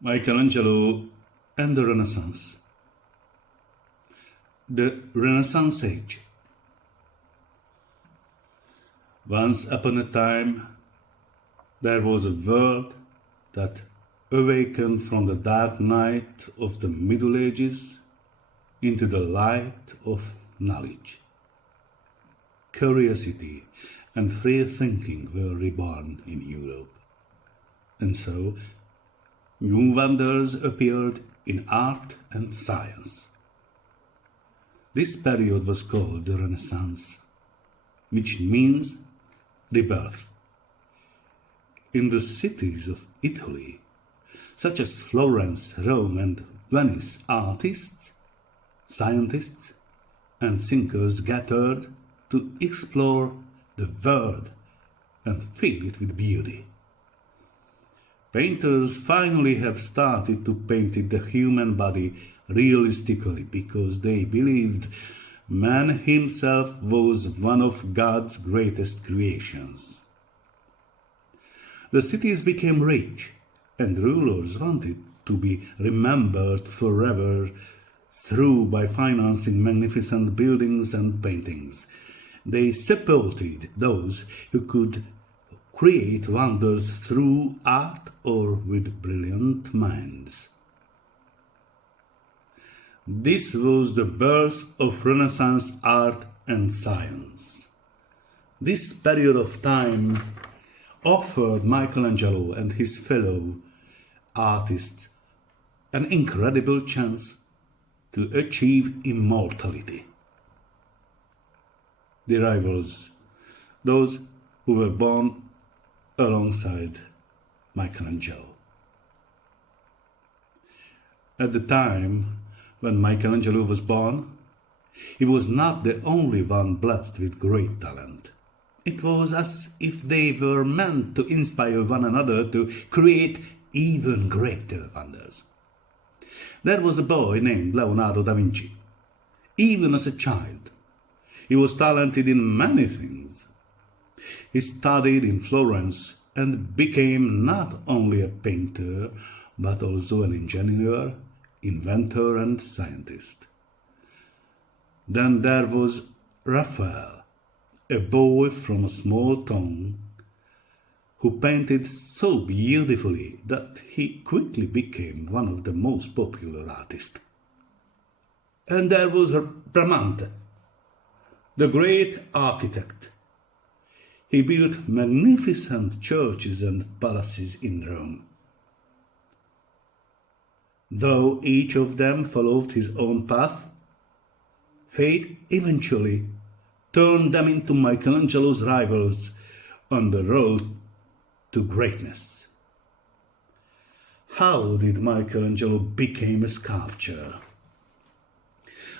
Michelangelo and the Renaissance. The Renaissance Age. Once upon a time, there was a world that awakened from the dark night of the Middle Ages into the light of knowledge. Curiosity and free thinking were reborn in Europe. And so, new wonders appeared in art and science. This period was called the Renaissance, which means rebirth. In the cities of Italy, such as Florence, Rome, and Venice, artists, scientists, and thinkers gathered to explore the world and fill it with beauty. Painters finally have started to paint the human body realistically because they believed man himself was one of God's greatest creations. The cities became rich, and rulers wanted to be remembered forever by financing magnificent buildings and paintings. They supported those who could create wonders through art or with brilliant minds. This was the birth of Renaissance art and science. This period of time offered Michelangelo and his fellow artists an incredible chance to achieve immortality. The rivals, those who were born alongside Michelangelo. At the time when Michelangelo was born, he was not the only one blessed with great talent. It was as if they were meant to inspire one another to create even greater wonders. There was a boy named Leonardo da Vinci. Even as a child, he was talented in many things. He studied in Florence and became not only a painter, but also an engineer, inventor, and scientist. Then there was Raphael, a boy from a small town who painted so beautifully that he quickly became one of the most popular artists. And there was Bramante, the great architect. He built magnificent churches and palaces in Rome. Though each of them followed his own path, fate eventually turned them into Michelangelo's rivals on the road to greatness. How did Michelangelo become a sculptor?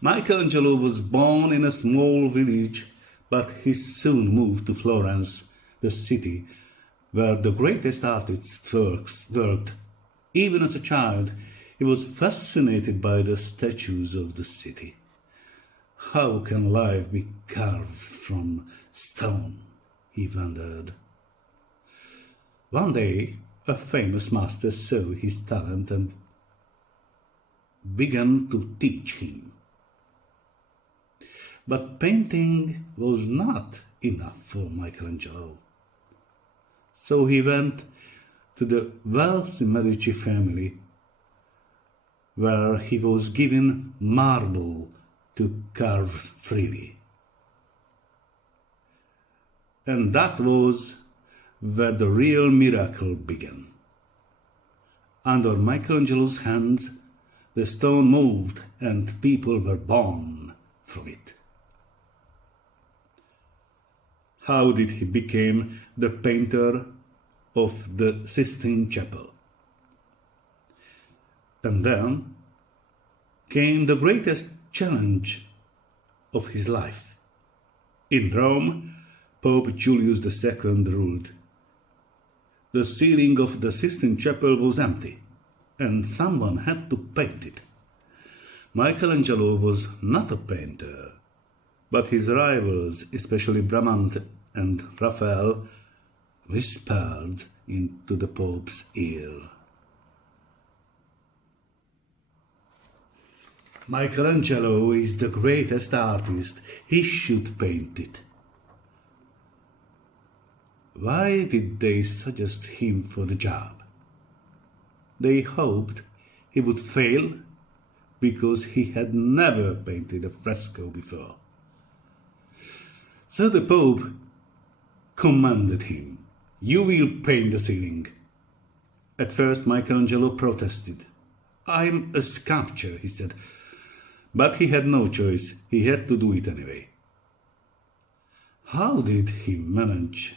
Michelangelo was born in a small village, but he soon moved to Florence, the city where the greatest artists worked. Even as a child, he was fascinated by the statues of the city. How can life be carved from stone? He wondered. One day, a famous master saw his talent and began to teach him. But painting was not enough for Michelangelo. So he went to the wealthy Medici family, where he was given marble to carve freely. And that was where the real miracle began. Under Michelangelo's hands, the stone moved and people were born from it. How did he become the painter of the Sistine Chapel? And then came the greatest challenge of his life. In Rome, Pope Julius II ruled. The ceiling of the Sistine Chapel was empty, and someone had to paint it. Michelangelo was not a painter, but his rivals, especially Bramante and Raphael, whispered into the Pope's ear. Michelangelo is the greatest artist. He should paint it. Why did they suggest him for the job? They hoped he would fail because he had never painted a fresco before. So the Pope commanded him, "You will paint the ceiling." At first Michelangelo protested. "I'm a sculptor," he said. But he had no choice. He had to do it anyway. How did he manage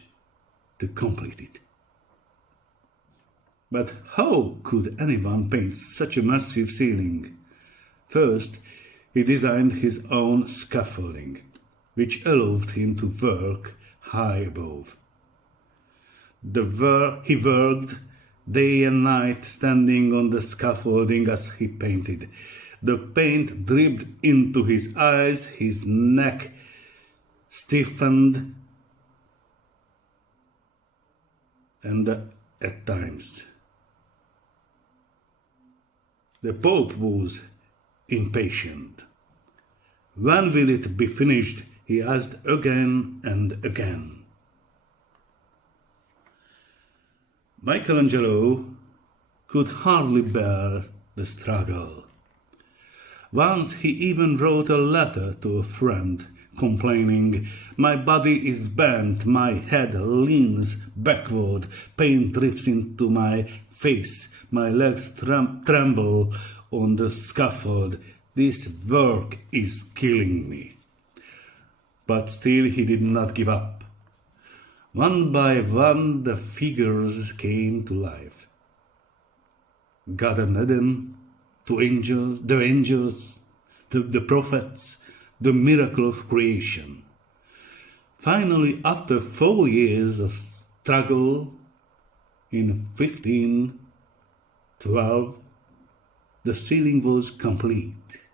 to complete it? But how could anyone paint such a massive ceiling? First, he designed his own scaffolding, which allowed him to work high above. He worked day and night standing on the scaffolding as he painted. The paint dripped into his eyes, his neck stiffened, and at times the Pope was impatient. "When will it be finished?" he asked again and again. Michelangelo could hardly bear the struggle. Once he even wrote a letter to a friend, complaining, "My body is bent, my head leans backward, paint drips into my face, my legs tremble on the scaffold. This work is killing me." But still he did not give up. One by one the figures came to life. God and Eden, the angels, the prophets, the miracle of creation. Finally, after 4 years of struggle, in 1512, the ceiling was complete.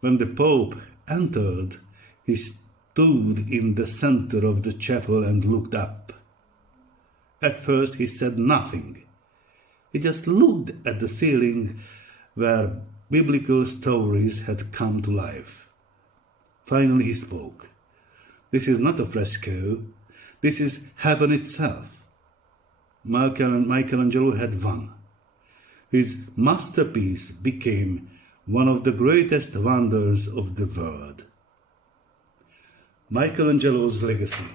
When the Pope entered, he stood in the center of the chapel and looked up. At first he said nothing. He just looked at the ceiling where biblical stories had come to life. Finally he spoke. "This is not a fresco. This is heaven itself." Michelangelo had won. His masterpiece became one of the greatest wonders of the world. Michelangelo's legacy.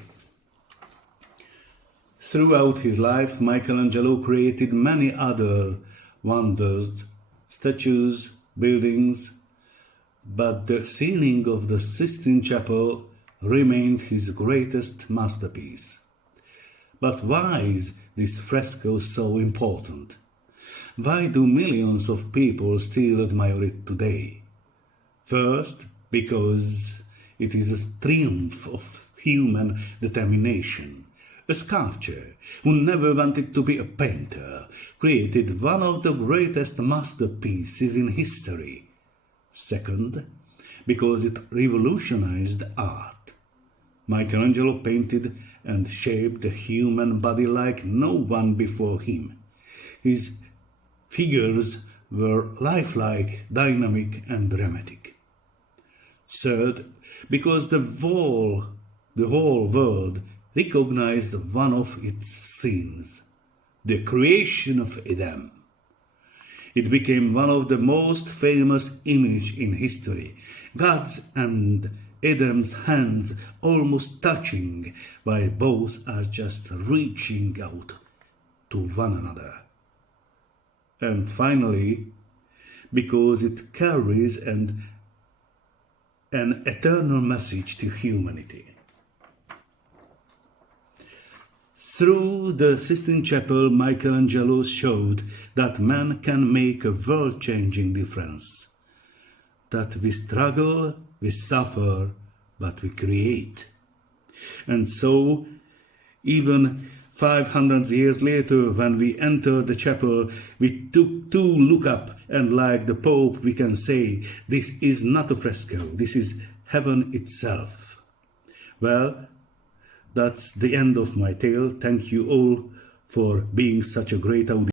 Throughout his life, Michelangelo created many other wonders, statues, buildings, but the ceiling of the Sistine Chapel remained his greatest masterpiece. But why is this fresco so important? Why do millions of people still admire it today? First, because it is a triumph of human determination. A sculptor who never wanted to be a painter created one of the greatest masterpieces in history. Second, because it revolutionized art. Michelangelo painted and shaped the human body like no one before him. His figures were lifelike, dynamic, and dramatic. Third, because the whole world recognized one of its scenes, the creation of Adam. It became one of the most famous images in history, God's and Adam's hands almost touching, while both are just reaching out to one another. And finally, because it carries an eternal message to humanity. Through the Sistine Chapel, Michelangelo showed that man can make a world-changing difference. That we struggle, we suffer, but we create. And so, even 500 years later, when we enter the chapel, we took to look up, and like the Pope, we can say, this is not a fresco, this is heaven itself. Well, that's the end of my tale. Thank you all for being such a great audience.